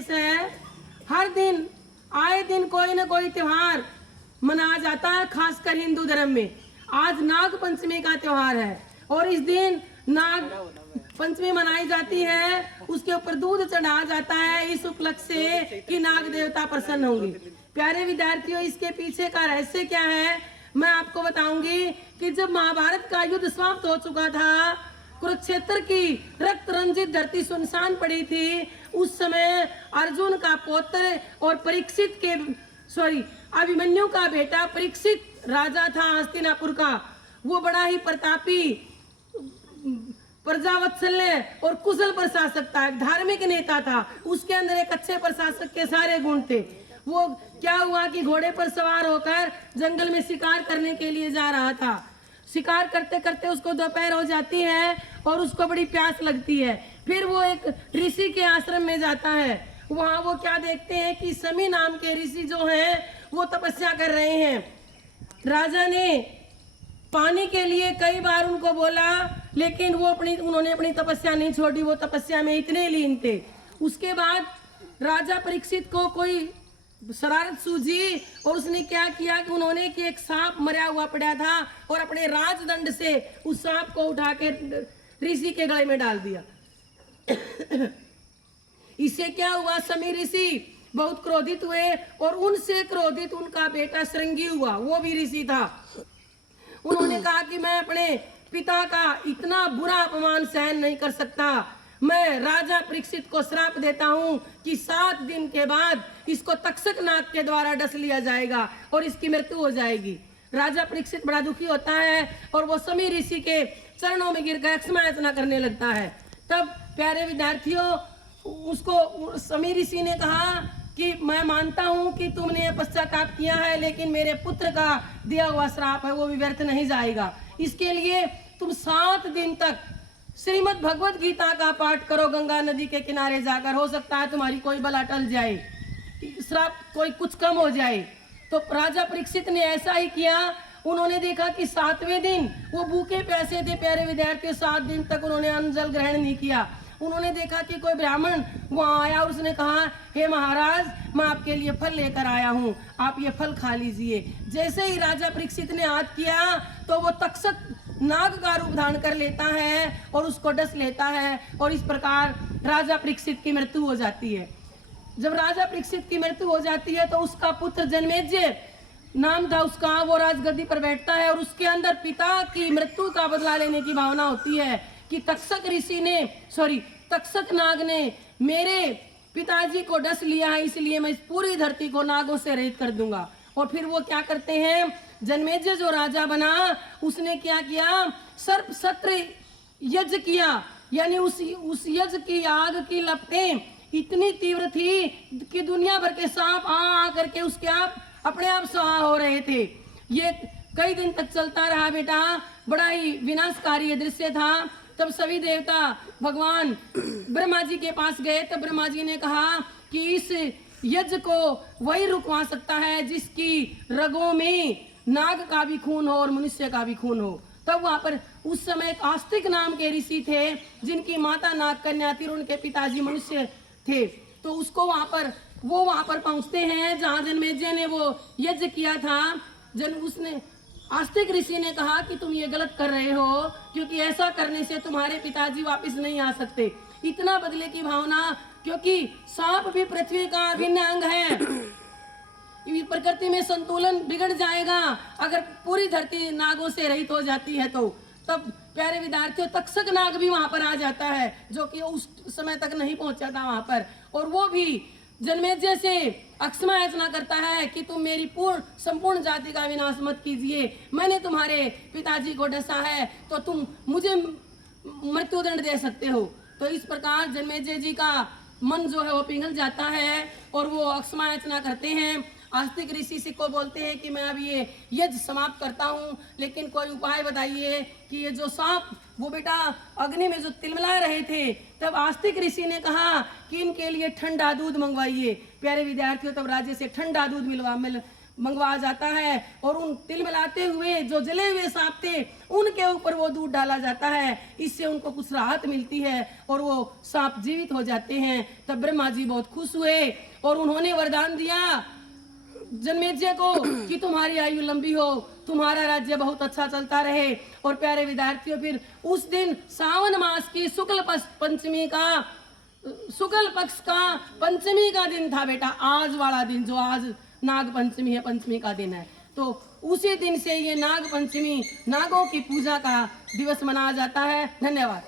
देश है, हर दिन आए दिन कोई ना कोई त्योहार मनाया जाता है, खासकर हिंदू धर्म में। आज नाग पंचमी का त्योहार है और इस दिन नाग पंचमी मनाई जाती है। उसके ऊपर दूध चढ़ाया जाता है इस उपलक्ष्य से कि नाग देवता प्रसन्न होंगे। प्यारे विद्यार्थियों, इसके पीछे का रहस्य क्या है मैं आपको बताऊंगी कि जब महाभारत का युद्ध समाप्त हो चुका था, कुरुक्षेत्र की रक्त रंजित धरती सुनसान पड़ी थी, उस समय अर्जुन का पौत्र और अभिमन्यु का बेटा परीक्षित राजा था हस्तिनापुर का। वो बड़ा ही प्रतापी, प्रजावत्सल्य और कुशल प्रशासक था, धार्मिक नेता था। उसके अंदर एक अच्छे प्रशासक के सारे गुण थे। वो क्या हुआ कि घोड़े पर सवार होकर जंगल में शिकार करने के लिए जा रहा था। शिकार करते करते उसको दोपहर हो जाती है और उसको बड़ी प्यास लगती है। फिर वो एक ऋषि के आश्रम में जाता है। वहां वो क्या देखते हैं कि समी नाम के ऋषि जो हैं वो तपस्या कर रहे हैं। राजा ने पानी के लिए कई बार उनको बोला, लेकिन उन्होंने अपनी तपस्या नहीं छोड़ी। वो तपस्या में इतने लीन थे। उसके बाद राजा परीक्षित को कोई शरारत सूझी और उसने क्या किया कि उन्होंने कि एक सांप मरा हुआ पड़ा था और अपने राजदंड से उस सांप को उठा के ऋषि के गले में डाल दिया। इससे क्या हुआ, समी ऋषि बहुत क्रोधित हुए और उनसे क्रोधित उनका बेटा श्रृंगी हुआ, वो भी ऋषि था। उन्होंने कहा कि मैं अपने पिता का इतना बुरा अपमान सहन नहीं कर सकता। मैं राजा परीक्षित को श्राप देता हूं कि 7 दिन के बाद इसको तक्षक नाग के द्वारा डस लिया जाएगा और इसकी मृत्यु हो जाएगी। राजा परीक्षित बड़ा दुखी होता है और वो समी ऋषि के चरणों में गिरकर क्षमा याचना करने लगता है। तब प्यारे विद्यार्थियों, उसको समी ऋषि ने कहा कि मैं मानता हूं कि तुमने पश्चाताप किया है, लेकिन मेरे पुत्र का दिया हुआ श्राप है वो भी व्यर्थ नहीं जाएगा। इसके लिए तुम 7 दिन तक श्रीमद् भगवत गीता का पाठ करो गंगा नदी के किनारे जाकर। हो सकता है तुम्हारी कोई बला टल जाए, श्राप कोई कुछ कम हो जाए। तो राजा परीक्षित ने ऐसा ही किया। उन्होंने देखा कि 7वें दिन वो भूखे प्यासे थे। प्यारे विद्यार्थियों, 7 दिन तक उन्होंने अन्न जल ग्रहण नहीं किया। उन्होंने देखा कि कोई ब्राह्मण वहां आया और उसने कहा, हे महाराज, मैं आपके लिए फल लेकर आया हूँ, आप ये फल खा लीजिए। जैसे ही राजा परीक्षित ने हाथ किया तो वो तक्षक नाग का रूप धारण कर लेता है और उसको डस लेता है और इस प्रकार राजा परीक्षित की मृत्यु हो जाती है। जब राजा परीक्षित की मृत्यु हो जाती है तो उसका पुत्र जन्मेजय नाम था उसका, वो राजगद्दी पर बैठता है और उसके अंदर पिता की मृत्यु का बदला लेने की भावना होती है कि तक्षक नाग ने मेरे पिताजी को डस लिया है, इसलिए मैं इस पूरी धरती को नागों से रहित कर दूंगा। और फिर वो क्या करते हैं, जन्मेजय जो राजा बना उसने क्या किया, सर्प सत्र यज्ञ किया। यानी उस यज्ञ की आग की लपटें इतनी तीव्र थी कि दुनिया भर के सांप आ करके उसके अपने आप स्वाहा हो रहे थे। ये कई दिन तक चलता रहा बेटा, बड़ा ही विनाशकारी दृश्य था। तब सभी देवता भगवान ब्रह्मा जी के पास गए। तब ब्रह्मा जी ने कहा कि इस यज्ञ को वही रुकवा सकता है जिसकी रगों में नाग का भी खून हो और मनुष्य का भी खून हो। तब वहां पर उस समय एक आस्तिक नाम के ऋषि थे जिनकी माता नाग कन्या थी, उनके पिताजी मनुष्य थे। तो उसको वहां पर पहुंचते हैं जहां जन्मेजय ने वो यज्ञ किया था। उसने आस्तिक ऋषि ने कहा कि तुम ये गलत कर रहे हो, क्योंकि ऐसा करने से तुम्हारे पिताजी वापस नहीं आ सकते। इतना बदले की भावना, क्योंकि सांप भी पृथ्वी का अभिन्न अंग है। प्रकृति में संतुलन बिगड़ जाएगा अगर पूरी धरती नागों से रहित हो जाती है। तो तब प्यारे विद्यार्थियों, तक्षक नाग भी वहां पर आ जाता है, जो कि उस समय तक नहीं पहुंचा था वहां पर। और वो भी जन्मेजय से अक्षमा याचना करता है कि तुम मेरी संपूर्ण जाति का विनाश मत कीजिए। मैंने तुम्हारे पिताजी को डसा है तो तुम मुझे मृत्युदंड दे सकते हो। तो इस प्रकार जन्मेजय जी का मन जो है वो पिघल जाता है और वो अक्षमा याचना करते हैं। आस्तिक ऋषि को बोलते हैं कि मैं अब ये यज्ञ समाप्त करता हूँ, लेकिन कोई उपाय बताइए कि ये जो सांप वो बेटा अग्नि में जो तिलमिला रहे थे। तब आस्तिक ऋषि ने कहा कि इनके लिए ठंडा दूध मंगवाइए। प्यारे विद्यार्थियों, तब राज्य से ठंडा दूध मंगवाया जाता है और उन तिलमिलाते हुए जो जले हुए सांप थे उनके ऊपर वो दूध डाला जाता है। इससे उनको कुछ राहत मिलती है और वो सांप जीवित हो जाते हैं। तब ब्रह्मा जी बहुत खुश हुए और उन्होंने वरदान दिया जन्मेजय को कि तुम्हारी आयु लंबी हो, तुम्हारा राज्य बहुत अच्छा चलता रहे। और प्यारे विद्यार्थियों, फिर उस दिन सावन मास की शुक्ल पक्ष का पंचमी का दिन था बेटा, आज वाला दिन जो आज नाग पंचमी है, पंचमी का दिन है। तो उसी दिन से ये नाग पंचमी, नागों की पूजा का दिवस मनाया जाता है। धन्यवाद।